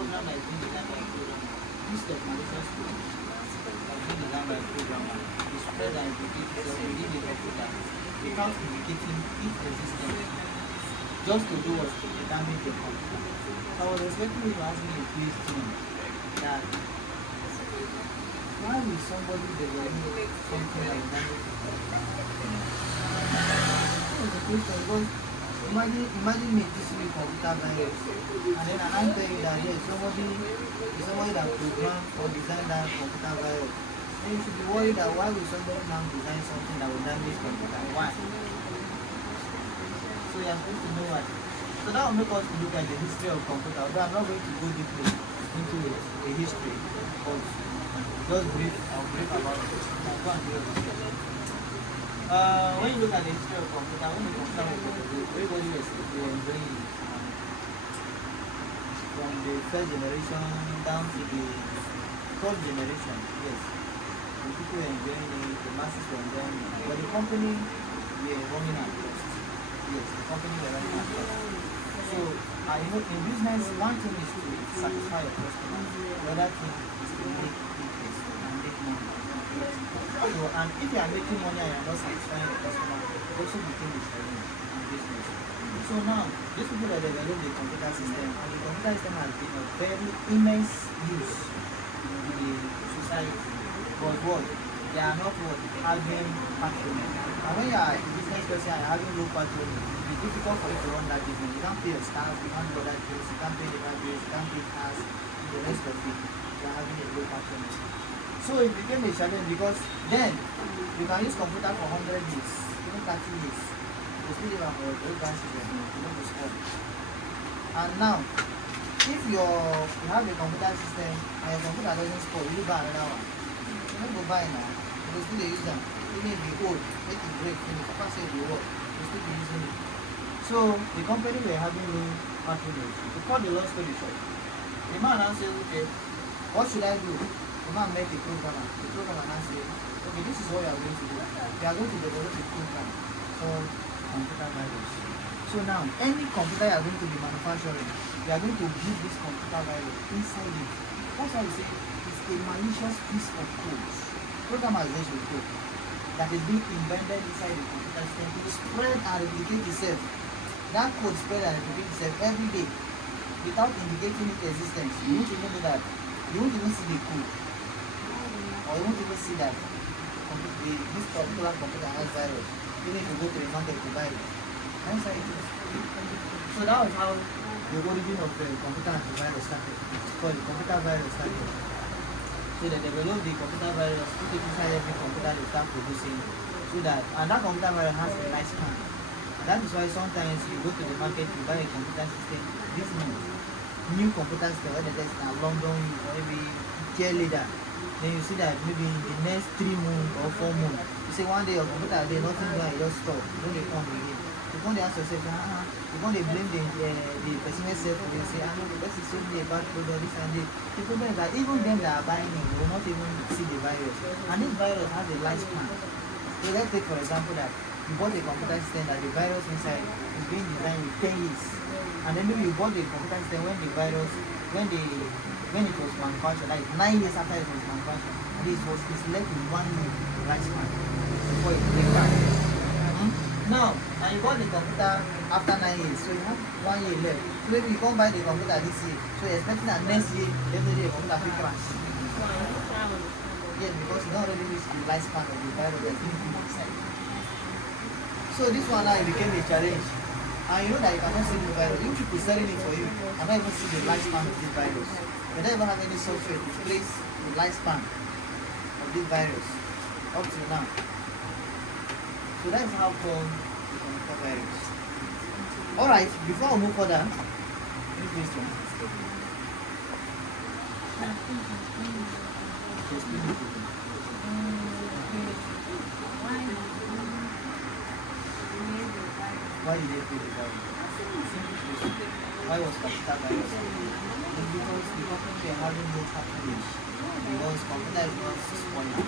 program that is being designed by a programmer, this of malicious code that is being designed by a programmer is spread and repeat itself within the computer without indicating its existence, just to do what? To damage the computer. So I was expecting you to ask me a question that why will somebody develop something like damage the computer? That was the question, because imagine me teaching you computer virus, and then I'm telling you that yes, somebody that programmed or designed that computer virus. Then you should be worried that why will somebody now design something that will damage computer? Why? So you are supposed to know what. So that will make us look at the history of computer. Although I'm not going to go deeply into the history, but just I'll brief about it. I'll go and do it. When you look at the history of computer, when the computer was introduced, everybody was enjoying it. From the first generation down to the third generation, yes. The people were enjoying it, the masses were enjoying it. But the company were running at cost. Yes, the company were running at cost. So, in business, one thing is to satisfy your customer. The other thing is to make interest and make money. So, and if you are making money and you are not satisfying the customer, it also becomes a challenge in business. So now, these people that develop the computer system, and the computer system has been of very immense use in the society. But what? They are not what? Having patronage. And when you are a business person and having low patronage, it is difficult for you to run that business. You can't pay your staff, you can't do other things, you can't pay the bills, you can't pay cars, and the rest of it. You are having a low patronage. So it became a challenge because then you can use computer for 100 years, even 30 years. You still have a old branches you don't go school. And now, if you have a computer system and your computer doesn't spoil, you buy another one. You don't go buy now. You will still use them. Even if you old, make it break, finish. If I say you work, you still be using it. So the company were having low patronage. To cut the long story short, the man now says, okay, what should I do? The man met a programmer. The programmer now said, okay, this is what you are going to do. You are going to develop a program called computer virus. So now, any computer you are going to be manufacturing, you are going to build this computer virus inside it. That's why we say it's a malicious piece of code. Programmation code that is being embedded inside the computer system to spread and replicate itself. That code spread and replicate itself every day without indicating its existence. You won't even know that. You won't even see the code. Or you won't even see that this particular computer has virus. Even if you go to the market to buy it. That's how it is. So that was how the origin of the computer antivirus started. It's called the computer virus started. So they developed the computer virus, put it inside every computer they start producing. So that, and that computer virus has a lifespan. And that is why sometimes you go to the market to buy a computer system, this new computer system, whether that's in London or maybe year later, then you see that maybe in the next 3 months or 4 months, you say one day your computer there, nothing there, you just stop, you don't come again. You come there ask yourself, you come they blame the person itself for you, say, no, the person sold me a bad product, this and this. The problem is that even them that are buying it will not even see the virus. And this virus has a lifespan. So let's take for example that you bought a computer system that the virus inside is being designed with 10 years. And then maybe you bought the computer system when the virus, when it was manufactured, like 9 years after it was manufactured, and it's left with 1 year lifespan before it breaks down. Now, and you bought the computer after 9 years, so you have 1 year left. So maybe you can't buy the computer this year, so you're expecting that next year, definitely the computer will crash. Yes, because you don't already reach the lifespan of the virus that's being put inside. So this one now it became a challenge. And you know that you cannot see the virus. You people selling it for you cannot even see the lifespan of this virus. You don't even have any software to trace the lifespan of this virus up to now. So that's how come the computer virus. Alright, before we move further, any question? Why did they create the virus? Why was computer virus? It's because the company are having no patronage. Because computer is not spoiling.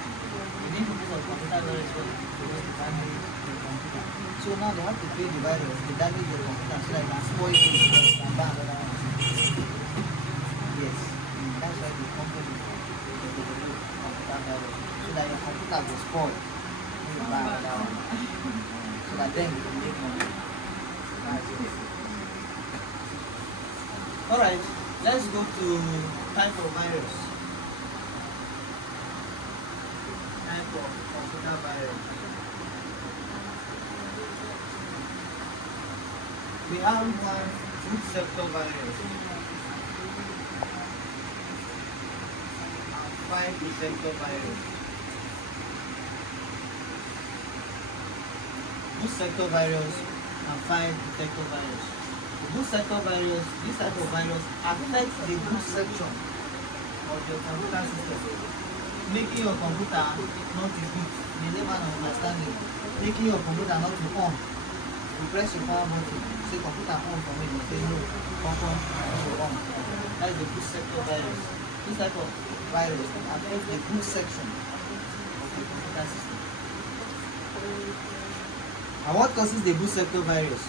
The main purpose of computer virus was to damage the computer. So now they have to create the virus to damage the computer so that it can spoil it and buy another one. Yes. That's why the company develop computer virus so that your computer will spoil when you buy another one. So that then you can make money. That's it. Alright, let's go to type of virus. Type of computer virus. We have one root sector virus, 5 effector virus. Root sector virus and 5 effector virus. The root sector virus, this type of virus affects the root section of your computer system, making your computer not to boot. You never understand it. Making your computer not to on. You press your power button, say computer on for me, you say no, on, on. That is the boot sector virus. This type of virus affects the boot section of the computer system. And what causes the boot sector virus?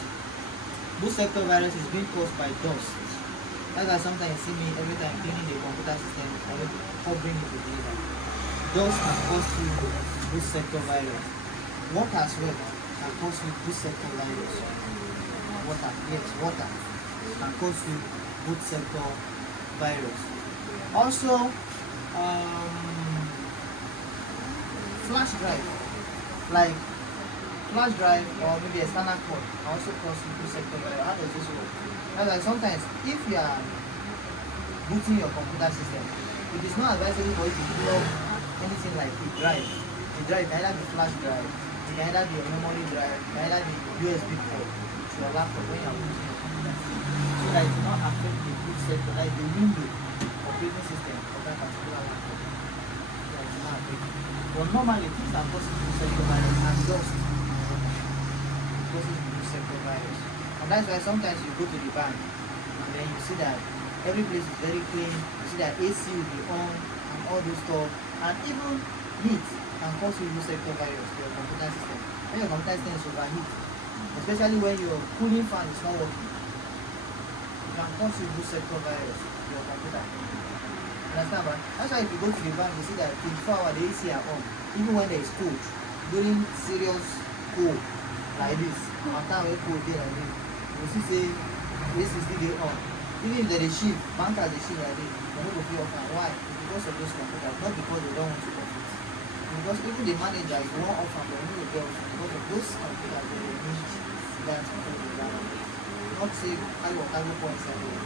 Boot sector virus is being caused by dust. That's why sometimes you see me every time cleaning the computer system, I will covering it with laser. Dust can cause you boot sector virus. Water as well can cause you boot sector virus. Water, yes, water can cause you boot sector virus. Also, flash drive, like flash drive or maybe external cord, can also cause you boot sector virus. How does this work? That's like sometimes if you are booting your computer system, it is not advisable for you to plug anything like a drive. The drive can either be flash drive, it can either be a memory drive, it can either be USB port to your laptop when you are booting your computer system. So that it will not affect the boot sector, like the window operating system of that particular laptop. So that it will not affect it. But normally things that cause boot sector virus are dust. It causes boot sector virus. And that's why sometimes you go to the bank and then you see that every place is very clean, you see that AC will be on and all those stuff, and even heat can cause you boot sector virus to your computer system. When your computer system is overheat, especially when your cooling fan is not working, it can cause you boot sector virus to your computer. Understand, right? That's why if you go to the bank, you see that 24 hours the AC are on, even when there is cold, during serious cold like this, and time when cold day like this, you see say AC still dey on. Even if there is shift, bankers dey shift like this, they no go fit off am. Why? It's because of those computers, not because they don't want to off it. Because even the manager, if you want off am, they no go get off am because of those computers wey dey need that before they run am. Not say carry points inside there,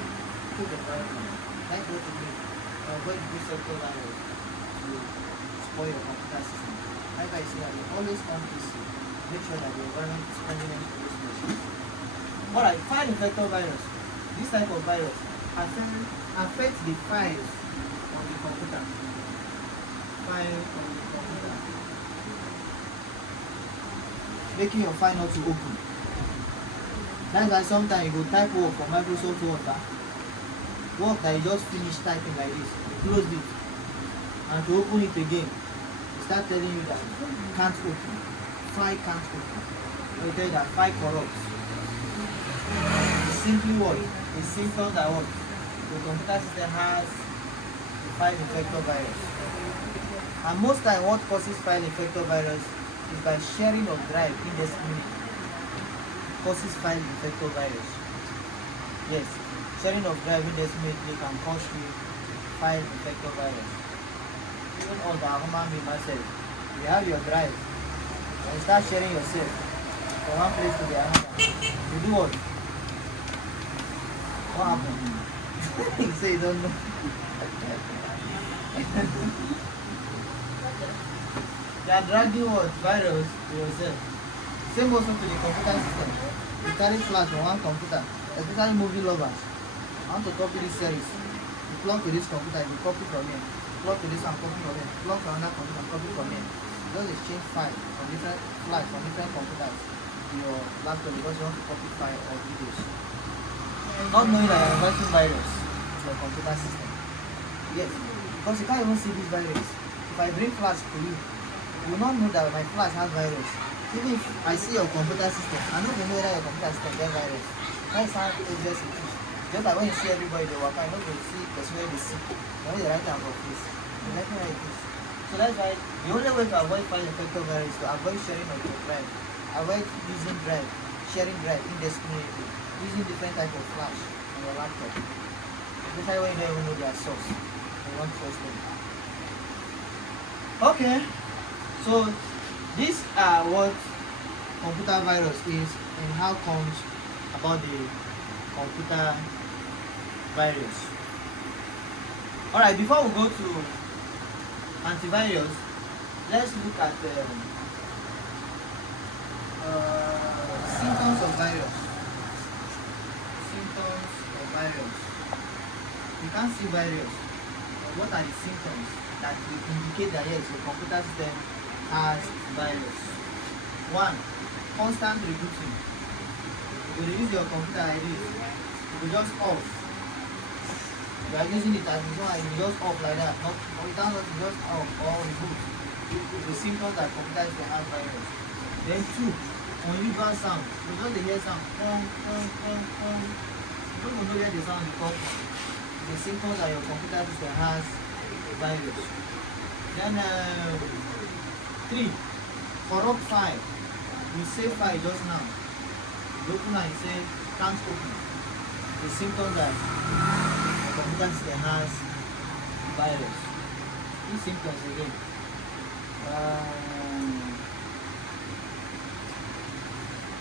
put the environment. That's what it means. Avoid boot sector virus to spoil your computer system. Like I say, always on PC. Make sure that the environment is convenient for those machines. Alright, file infector virus. This type of virus affects the files on the computer. File on the computer. Making your file not to open. That's why sometimes you go type work for Microsoft Word. Work that you just finished typing like this. You close it. And to open it again, it start telling you that can't open. File can't open. It will tell you that file corrupts. It's simply what? It's symptoms that what? The computer system has the file infector virus. And most time what causes file infector virus is by sharing of drive indiscriminately. It causes file infector virus. Yes, sharing of drive indiscriminately can cause you file infector virus. Even all the human being myself, you have your drive, and you start sharing yourself from one place to the another. You do what? What happened? You say you don't know. You are dragging what? Virus to yourself. Same also to the computer system. You carry flash from one computer, especially movie lovers. I want to copy this series. You plug to this computer, you copy from here. Plug to this and copy from here. Plug to another computer and copy from here. You just exchange files from different flash from different computers to your laptop because you want to copy file or videos. Not knowing that you are inviting virus to your computer system. Yes, because you can't even see this virus. If I bring flash to you, you will not know that my flash has virus. Even if I see your computer system, I don't know whether your computer system get virus. That is how obvious it is. Just like when you see everybody, they walk out, you know, they see the way they see. When they write down for face, they like me like this. So that's why the only way to avoid file vector virus is to avoid sharing of your drive, avoid using drive, sharing drive indiscriminately, using different type of flash on your laptop. Especially when you don't even know their source. You won't trust them. Okay, so these are what computer virus is and how comes about the computer virus. Alright, before we go to antivirus, let's look at symptoms of virus. Symptoms of virus. You can't see virus. What are the symptoms that will indicate that yes, your computer system has virus? 1. Constant rebooting. You will use your computer like this. You will just off. You are using it as this one, you will just off like that. Not without not just off or reboot. The symptoms that computer system has virus. Then 2. Unusual sound. You don't hear sound. You don't know where the sound comes from. The symptoms that your computer system has virus. Then 3. Corrupt file. You save file just now. You open and you say can't open. The symptoms that your computer system has virus. These symptoms again.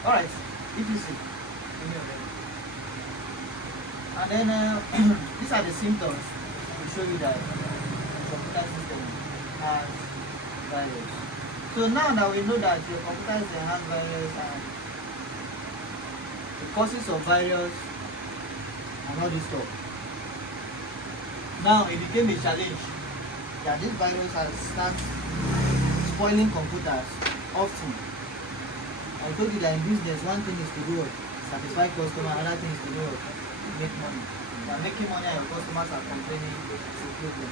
Alright, etc. And then these are the symptoms to show you that the computer system has virus. So now that we know that your computer system has virus and the causes of virus and all this stuff, now it became a challenge that this virus has started spoiling computers often. I told you that in business, one thing is to do what? Satisfy customer, another thing is to do what? Make money. You are making money and your customers are complaining, it's a problem.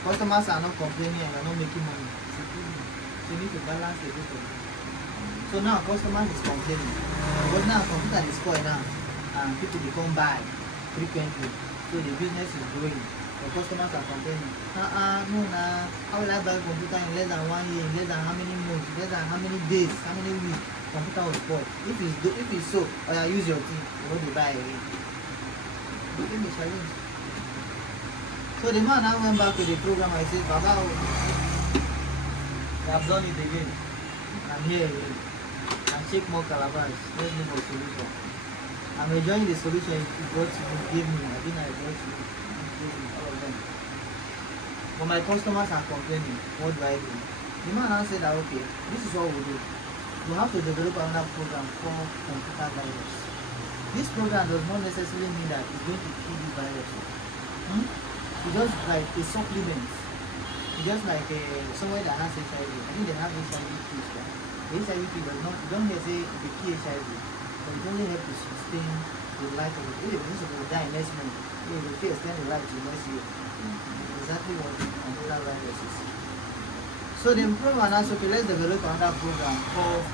Customers are not complaining and you are not making money, it's a problem. So you need to balance the two. So now customers is complaining. But now computer is spoiled now and people become buy frequently. So the business is growing. The customers are complaining. No, how will I buy a computer in less than 1 year, in less than how many months, less than how many days, how many weeks? Computer was spoiled. If it's so, or you use your thing, you want to buy again. Became a challenge. So the man now went back to the program and said, Baba, we have done it again. I'm here again. And check more calabash. Let's look for solution. I'm enjoying the solution you brought to me, gave me. I think I brought to you. All of them. But my customers are complaining. What do I do? The man now said that okay, this is what we do. We have to develop another program called computer virus. This program does not necessarily mean that it's going to kill the virus. It's just like a supplement. It's just like somewhere that has HIV. I think they have HIV pills. The HIV pill does not, you don't hear say the key HIV, but it only helps to sustain the life of it. If the person will die next month, it will extend the life to next year. Exactly what computer virus is. So the program announced, okay, let's develop another program called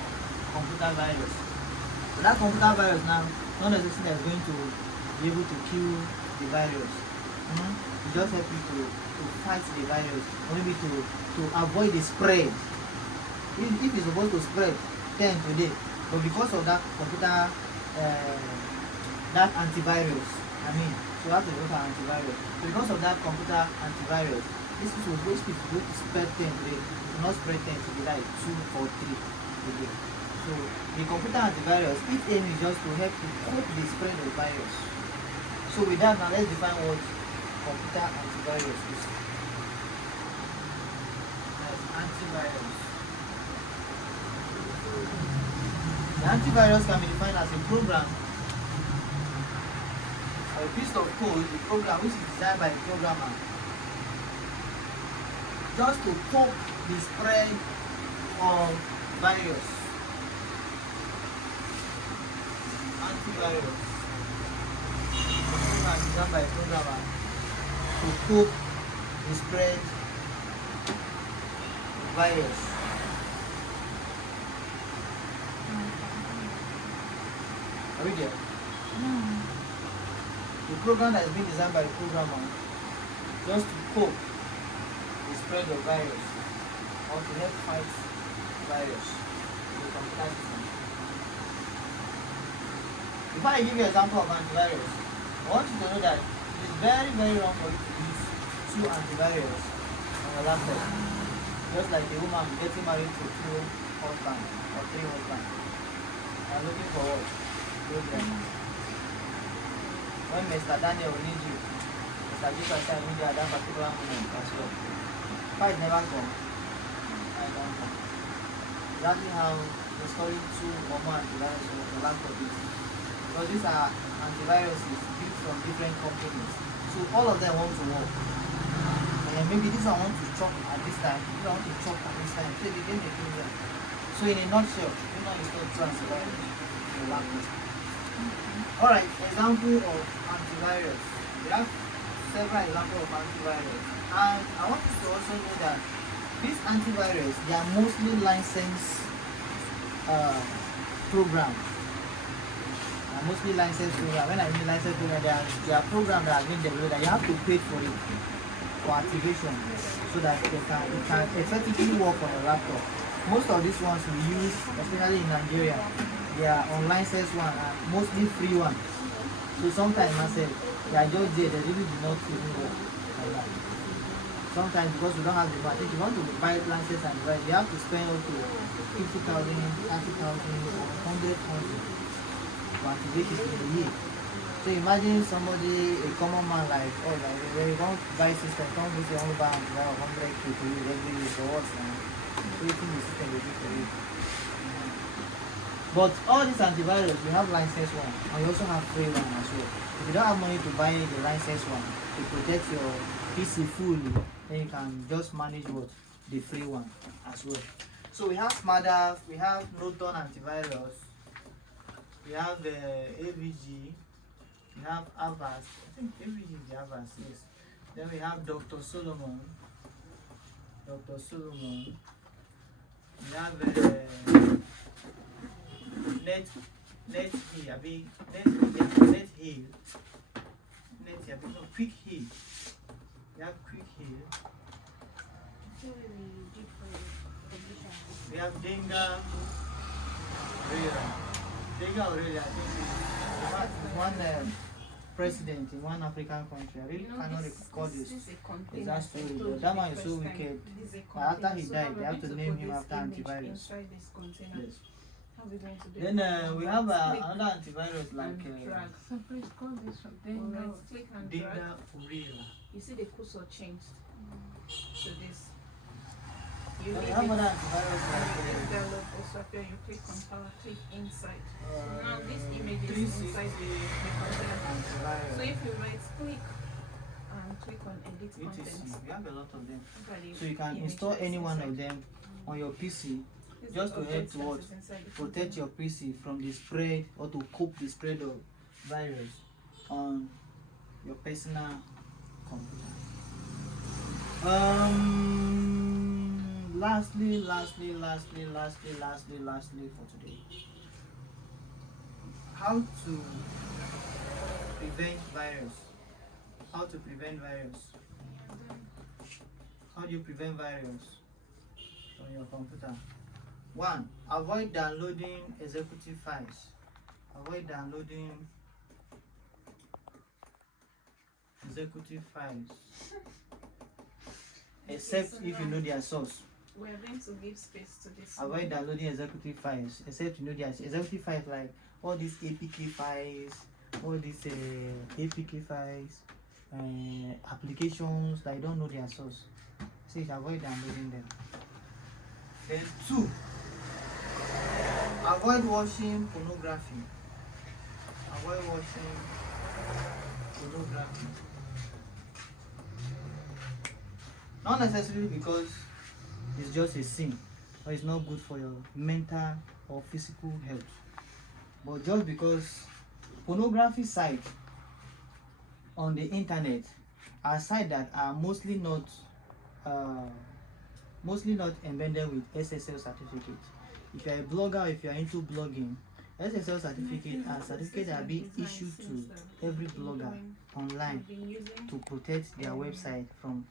computer virus. So that computer virus now, not necessarily is going to be able to kill the virus. It just helps you to fight the virus, or maybe to avoid the spread. If it's supposed to spread 10 today, but because of that computer, that antivirus, so you have to go for antivirus. So because of that computer antivirus, this is supposed to go to spread 10 today. It will not spread 10 to be like 2 or 3 today. So the computer antivirus, its aim is just to help to cope the spread of virus. So with that, now let's define what computer antivirus is. That's antivirus. The antivirus can be defined as a program or a piece of code, a program which is designed by a programmer just to stop the spread of virus. Antivirus. Program designed by a programmer to stop the spread of virus. Are we there? The program that has been designed by the programmer just to cope the spread of virus or to help fight virus in the computer system. Before I give you an example of antivirus, I want you to know that it is very, very wrong for you to use 2 antivirus on your laptop. Just like a woman getting married to 2 husbands or 3 husbands. I'm looking for what? Children. When Mr. Daniel will need you, Mr. Jesus said, I need you at that particular moment as well. Fight never come. I don't come. Exactly how installing 2 or more antivirus on your laptop is. Because these are antiviruses built from different companies. So all of them want to work. And maybe this one wants to chop at this time, this one wants to chop at this time. So they get the problem. So in a nutshell, you know install 2 antivirus on your laptop. Alright, example of antivirus. We have several examples of antivirus. And I want you to also know that these antivirus, they are mostly licensed programs. Mostly licensed program. When I mean licensed program, there are programs that have been developed that you have to pay for it for activation so that it can effectively work on your laptop. Most of these ones we use, especially in Nigeria, they are unlicensed one and mostly free one. So sometimes myself, they are just there, they really do not even work like that. Sometimes because we don't have the money, if you want to buy license and buy, you have to spend up to 50,000, 30,000, or 100,000. Activate it in a year. So imagine somebody, a common man like, oh, like when you don't buy system, don't use your own bank, you have 100K to use every year for what? Creating the system will be for you. But all these antivirus, we have licensed one, and you also have free one as well. If you don't have money to buy the licensed one to protect your PC fully, then you can just manage what? The free one as well. So we have SmartDAF, we have Norton antivirus. We have AVG, we have Avast, I think AVG is the Avast, yes. Then we have Dr. Solomon. We have Quick Heal. We have Quick Heal. We have Denga Aurelia, I think one president in one African country. I really cannot recall this exact story, but that man is so wicked. After he died, they have to name him after Antivirus. Yes. Then we have another antivirus like so please call this one. Denga Aurelia. You see the cursor changed to this. You have another antivirus this dialog also appear. You click on power, click inside. So now this image is inside the container. So if you right click and click on edit content, we have a lot of them. So you can install any one of them on your PC just to help to what? Protect your PC from the spread or to cope the spread of virus on your personal computer. Lastly for today, how to prevent virus. How do you prevent virus on your computer? 1. Avoid downloading executive files. Except if you know their source. We are going to give space to this. Avoid downloading executive files, except you know their executive files like all these APK files, applications that you don't know their source. So you avoid downloading them. Then 2. Avoid watching pornography. Not necessarily because it's just a sin or it's not good for your mental or physical health, but just because pornography sites on the internet are sites that are mostly not embedded with SSL certificates. If you are a blogger, if you are into blogging, SSL certificates are being issued to every blogger online to protect their website from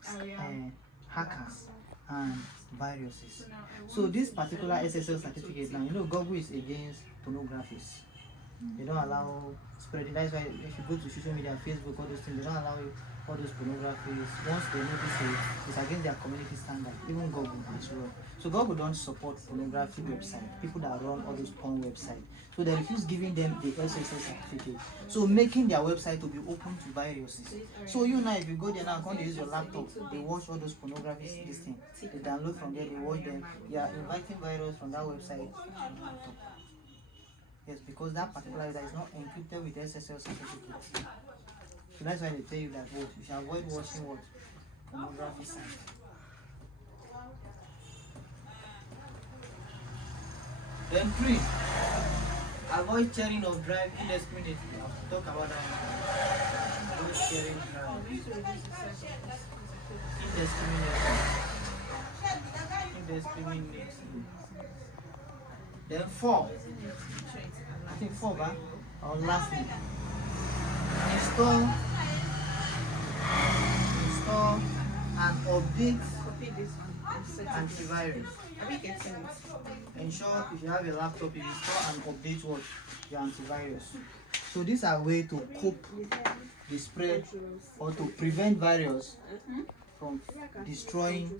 hackers and viruses. So this particular SSL certificate now, Google is against pornography. They don't allow spreading. That's why if you go to social media, Facebook, all those things, they don't allow all those pornographies. Once they notice it's against their community standard, even Google as well. So Google don't support pornography website, people that run all those porn websites. So they refuse giving them the SSL certificate. So making their website to be open to viruses. So you now, if you go there now, come they use your laptop, they watch all those pornography this thing. They download from there, they watch them. You are inviting virus from that website to your laptop. Yes, because that particular data is not encrypted with SSL certificate. So that's why they tell you that what you should avoid watching what pornography sites. Then 3, avoid sharing of drive indiscriminately. I'll talk about that one. Avoid sharing drive indiscriminately. Then 4, I think 4, but lastly, install and update antivirus. Ensure if you have a laptop, you install and update what your antivirus. So these are ways to cope the spread or to prevent virus from destroying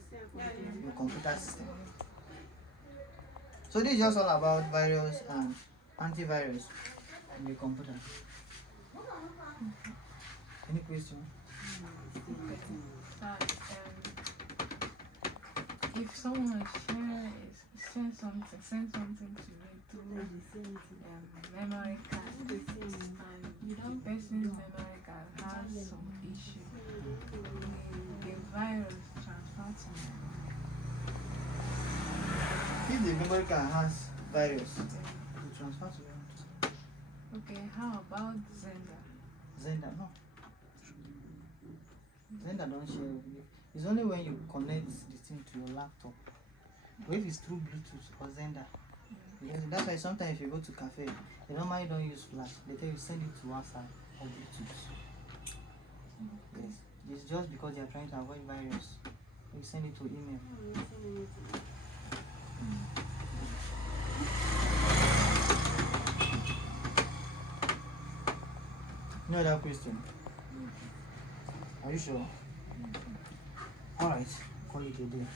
your computer system. So this is just all about virus and antivirus in your computer. Any question? If someone send something to me through memory card, and the person's memory card has some issue, the virus transfer to me. If the memory card has virus, it transfer to you. Okay, how about Zenda? Zenda, no. Zenda don't share with you. It's only when you connect the thing to your laptop. But if it's through Bluetooth or Zenda, that's why sometimes if you go to cafe, they normally don't use flash. They tell you send it to WhatsApp or Bluetooth. Yes, it's just because they are trying to avoid virus. You send it to email. No other question? Are you sure? Alright, call it a day.